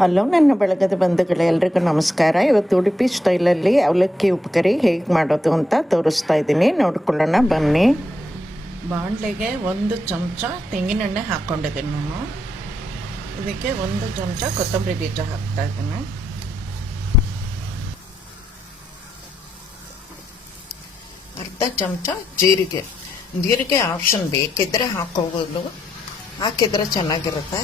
Hello ನನ್ನ ಬಳಗದ ಬಂಧುಗಳೇ, ಎಲ್ರಿಗೂ ನಮಸ್ಕಾರ. ಇವತ್ತು ಉಡುಪಿ ಸ್ಟೈಲಲ್ಲಿ ಅವಲಕ್ಕಿ ಉಪ್ಪುಕರಿ ಹೇಗೆ ಮಾಡೋದು ಅಂತ ತೋರಿಸ್ತಾ ಇದ್ದೀನಿ, ನೋಡ್ಕೊಳ್ಳೋಣ ಬನ್ನಿ. ಬಾಣಲೆಗೆ 1 ಚಮಚ ತೆಂಗಿನೆಣ್ಣೆ ಹಾಕ್ಕೊಂಡಿದ್ದೀನಿ ನಾನು. ಇದಕ್ಕೆ 1 ಚಮಚ ಕೊತ್ತಂಬರಿ ಬೀಜ ಹಾಕ್ತಾ ಇದ್ದೀನಿ. ಅರ್ಧ ಚಮಚ ಜೀರಿಗೆ ಆಪ್ಷನ್, ಬೇಕಿದ್ದರೆ ಹಾಕೋಬೋದು, ಹಾಕಿದರೆ ಚೆನ್ನಾಗಿರುತ್ತೆ.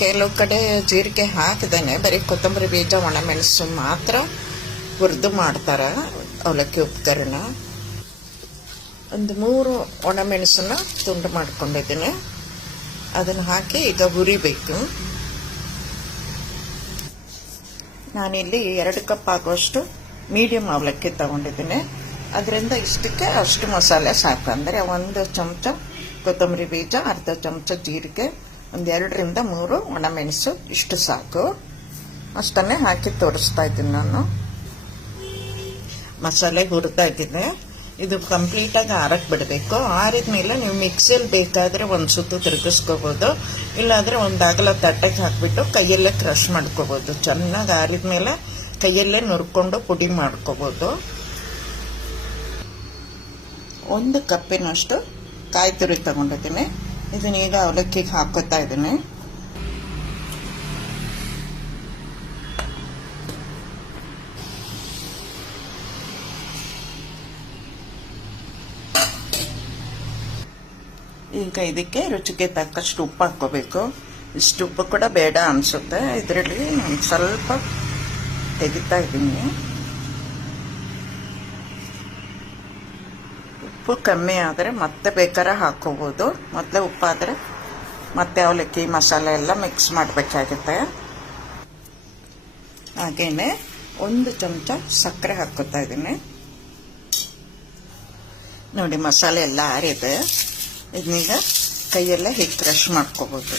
ಕೆಲವು ಕಡೆ ಜೀರಿಗೆ ಹಾಕಿದೇನೆ ಬರೀ ಕೊತ್ತಂಬರಿ ಬೀಜ ಒಣಮೆಣಸು ಮಾತ್ರ ಹುರಿದು ಮಾಡ್ತಾರೆ ಅವಲಕ್ಕಿ ಉಪ್ಪುಕರಿನ. ಒಂದು 3 ಒಣಮೆಣಸನ್ನ ತುಂಡು ಮಾಡ್ಕೊಂಡಿದ್ದೀನಿ, ಅದನ್ನು ಹಾಕಿ ಈಗ ಹುರಿಬೇಕು. ನಾನಿಲ್ಲಿ 2 ಕಪ್ ಆಗುವಷ್ಟು ಮೀಡಿಯಮ್ ಅವಲಕ್ಕಿ ತಗೊಂಡಿದ್ದೀನಿ. ಅದರಿಂದ ಇಷ್ಟಕ್ಕೆ ಅಷ್ಟು ಮಸಾಲೆ ಸಾಕು. ಅಂದರೆ 1 ಚಮಚ ಕೊತ್ತಂಬರಿ ಬೀಜ, ಅರ್ಧ ಚಮಚ ಜೀರಿಗೆ, 2ರಿಂದ 3 ಒಣಮೆಣಸು, ಇಷ್ಟು ಸಾಕು. ಅಷ್ಟನ್ನೇ ಹಾಕಿ ತೋರಿಸ್ತಾ ಇದ್ದೀನಿ ನಾನು. ಮಸಾಲೆ ಹುರಿತಾ ಇದ್ದೀನಿ. ಇದು ಕಂಪ್ಲೀಟಾಗಿ ಆರಕ್ಕೆ ಬಿಡಬೇಕು. ಆರಿದ ಮೇಲೆ ನೀವು ಮಿಕ್ಸಿಯಲ್ಲಿ ಬೇಕಾದರೆ 1 ಸುತ್ತು ತಿರುಗಿಸ್ಕೋಬೋದು, ಇಲ್ಲಾಂದರೆ ಒಂದು ಅಗಲ ತಟ್ಟೆಗೆ ಹಾಕಿಬಿಟ್ಟು ಕೈಯಲ್ಲೇ ಕ್ರಷ್ ಮಾಡ್ಕೋಬೋದು. ಚೆನ್ನಾಗಿ ಆರಿದ ಮೇಲೆ ಕೈಯಲ್ಲೇ ನುರ್ಕೊಂಡು ಪುಡಿ ಮಾಡ್ಕೋಬೋದು. 1 ಕಪ್ಪಿನಷ್ಟು ಕಾಯಿ ತುರಿ ತಗೊಂಡಿದ್ದೀನಿ. ಇದನ್ನ ಈಗ ಅವಲಕ್ಕಿಗೆ ಹಾಕೋತಾ ಇದ್ದೀನಿ. ಈಗ ಇದಕ್ಕೆ ರುಚಿಗೆ ತಕ್ಕಷ್ಟು ಉಪ್ಪು ಹಾಕೋಬೇಕು. ಇಷ್ಟು ಉಪ್ಪು ಕೂಡ ಬೇಡ ಅನಿಸುತ್ತೆ. ಇದರಲ್ಲಿ ನಾನು ಸ್ವಲ್ಪ ತೆಗಿತಾ ಇದ್ದೀನಿ. ಉಪ್ಪು ಕಮ್ಮಿ ಆದರೆ ಮತ್ತೆ ಬೇಕಾದ್ರೆ ಹಾಕೋಬೋದು. ಮೊದಲೇ ಉಪ್ಪಾದರೆ ಮತ್ತೆ ಅವಲಕ್ಕಿ ಮಸಾಲೆ ಎಲ್ಲ ಮಿಕ್ಸ್ ಮಾಡಬೇಕಾಗುತ್ತೆ. ಹಾಗೇನೆ 1 ಚಮಚ ಸಕ್ಕರೆ ಹಾಕೋತಾ ಇದ್ದೀನಿ. ನೋಡಿ, ಮಸಾಲೆ ಎಲ್ಲ ಆರಿದೆ. ಇದನ್ನೀಗ ಕೈಯೆಲ್ಲ ಹೀಗೆ ಕ್ರಷ್ ಮಾಡ್ಕೋಬೋದು.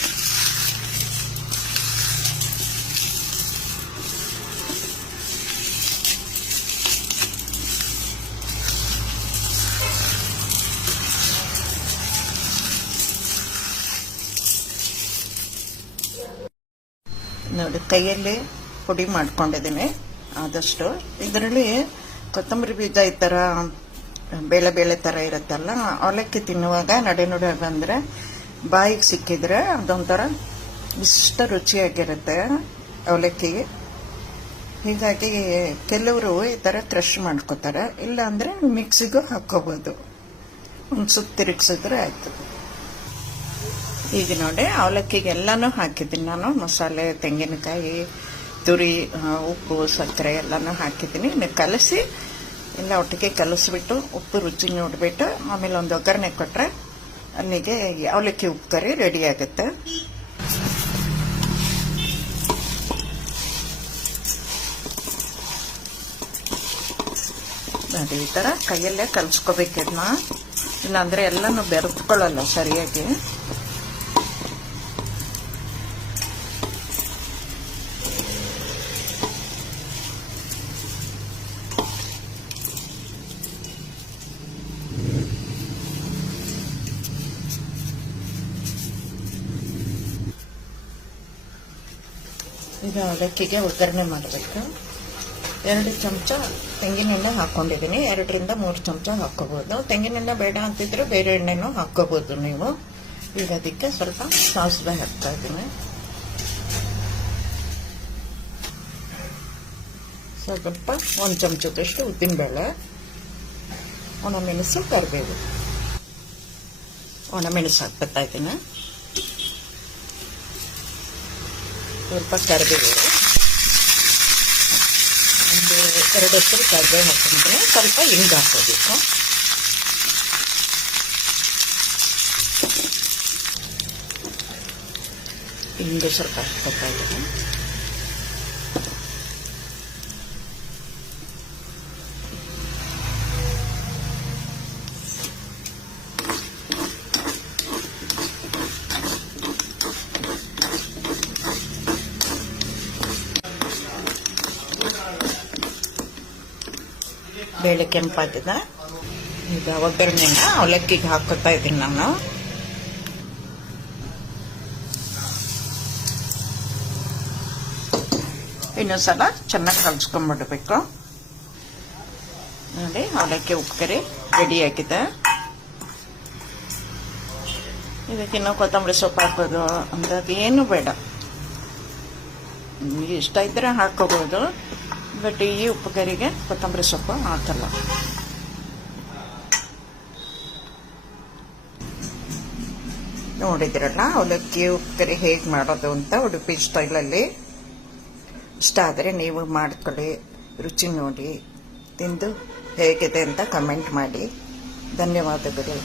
ನೋಡಿ, ಕೈಯಲ್ಲಿ ಪುಡಿ ಮಾಡ್ಕೊಂಡಿದ್ದೀನಿ ಆದಷ್ಟು. ಇದರಲ್ಲಿ ಕೊತ್ತಂಬರಿ ಬೀಜ ಈ ಥರ ಬೇಳೆ ಥರ ಇರುತ್ತಲ್ಲ, ಅವಲಕ್ಕಿ ತಿನ್ನುವಾಗ ನಡೆ ಬಂದರೆ ಬಾಯಿಗೆ ಸಿಕ್ಕಿದ್ರೆ ಅದೊಂಥರ ಇಷ್ಟ ರುಚಿಯಾಗಿರುತ್ತೆ ಅವಲಕ್ಕಿಗೆ. ಹೀಗಾಗಿ ಕೆಲವರು ಈ ಥರ ಕ್ರಷ್ ಮಾಡ್ಕೋತಾರೆ, ಇಲ್ಲಾಂದರೆ ಮಿಕ್ಸಿಗೂ ಹಾಕ್ಕೋಬೋದು. ಒಂದು ಸುತ್ತು ತಿರುಗಿಸಿದ್ರೆ ಆಯಿತು. ಈಗ ನೋಡಿ, ಅವಲಕ್ಕಿಗೆ ಎಲ್ಲನೂ ಹಾಕಿದ್ದೀನಿ ನಾನು. ಮಸಾಲೆ, ತೆಂಗಿನಕಾಯಿ ತುರಿ, ಉಪ್ಪು, ಸಕ್ಕರೆ ಎಲ್ಲನೂ ಹಾಕಿದ್ದೀನಿ. ಇನ್ನು ಕಲಸಿ ಎಲ್ಲ ಒಟ್ಟಿಗೆ ಕಲಿಸ್ಬಿಟ್ಟು ಉಪ್ಪು ರುಚಿ ನೋಡಿಬಿಟ್ಟು ಆಮೇಲೆ ಒಂದು ಒಗ್ಗರಣೆ ಕೊಟ್ಟರೆ ಅಲ್ಲಿಗೆ ಅವಲಕ್ಕಿ ಉಪ್ಪುಕರಿ ರೆಡಿ ಆಗುತ್ತೆ. ನೋಡಿ, ಈ ಥರ ಕೈಯಲ್ಲೇ ಕಲಿಸ್ಕೋಬೇಕಿದ್ನ, ಇಲ್ಲಾಂದರೆ ಎಲ್ಲನೂ ಬೆರೆತ್ಕೊಳ್ಳಲ್ಲ ಸರಿಯಾಗಿ. ಈಗ ಅವಲಕ್ಕಿಗೆ ಒಗ್ಗರಣೆ ಮಾಡಬೇಕು. 2 ಚಮಚ ತೆಂಗಿನೆಣ್ಣೆ ಹಾಕ್ಕೊಂಡಿದ್ದೀನಿ. 2ರಿಂದ 3 ಚಮಚ ಹಾಕ್ಕೋಬೋದು. ತೆಂಗಿನೆಣ್ಣೆ ಬೇಡ ಅಂತಿದ್ರೆ ಬೇರೆ ಎಣ್ಣೆನೂ ಹಾಕ್ಕೋಬೋದು ನೀವು. ಈಗ ಅದಕ್ಕೆ ಸ್ವಲ್ಪ ಸಾಸಿವೆ ಹಾಕ್ತಾ ಇದ್ದೀನಿ. ಸ್ವಲ್ಪ 1 ಚಮಚದಷ್ಟು ಉದ್ದಿನಬೇಳೆ, ಒಣಮೆಣಸು, ಕರಿಬೇವು. ಒಣಮೆಣಸು ಹಾಕ್ತಾ ಇದ್ದೀನಿ. ಸ್ವಲ್ಪ ಕರಿಬೇವು, ಒಂದು 2 ಹೆಸರು ಕರಿಬೇವು ಹಾಕ್ಕೊಂಡ್ರೆ ಸ್ವಲ್ಪ ಹಿಂಗೆ ಹಾಕೋಬೇಕು. ಹಿಂಗೆ ಸ್ವಲ್ಪ ಹಾಕ್ಕೊತಾ ಇದ್ದೀನಿ. ಬೇಳೆ ಕೆಂಪಾಗಿದೆ. ಈಗ ಒಗ್ಗರಣೆನ ಅವಲಕ್ಕಿಗೆ ಹಾಕೋತಾ ಇದ್ದೀನಿ ನಾನು. ಇನ್ನೊಂದ್ಸಲ ಚೆನ್ನಾಗಿ ಕಲ್ಸ್ಕೊಂಡ್ಬಿಡ್ಬೇಕು. ನೋಡಿ ಅವಲಕ್ಕಿ ಉಪ್ಪುಕರಿ ರೆಡಿಯಾಗಿದೆ. ಇದಕ್ಕಿನ್ನೂ ಕೊತ್ತಂಬರಿ ಸೊಪ್ಪು ಹಾಕೋದು ಅಂದಾಗ ಏನು ಬೇಡ, ನಿಮಗೆ ಇಷ್ಟ ಇದ್ದರೆ ಹಾಕೋಬೋದು. ಬಟ್ ಈ ಉಪ್ಪುಕರಿಗೆ ಕೊತ್ತಂಬರಿ ಸೊಪ್ಪು ಹಾಕಲ್ಲ. ನೋಡಿದ್ರಲ್ಲ ಅವಲಕ್ಕಿ ಉಪ್ಪುಕರಿ ಹೇಗೆ ಮಾಡೋದು ಅಂತ ಉಡುಪಿ ಸ್ಟೈಲಲ್ಲಿ. ಇಷ್ಟ ಆದರೆ ನೀವು ಮಾಡ್ಕೊಳ್ಳಿ, ರುಚಿ ನೋಡಿ, ತಿಂದು ಹೇಗಿದೆ ಅಂತ ಕಮೆಂಟ್ ಮಾಡಿ. ಧನ್ಯವಾದಗಳು.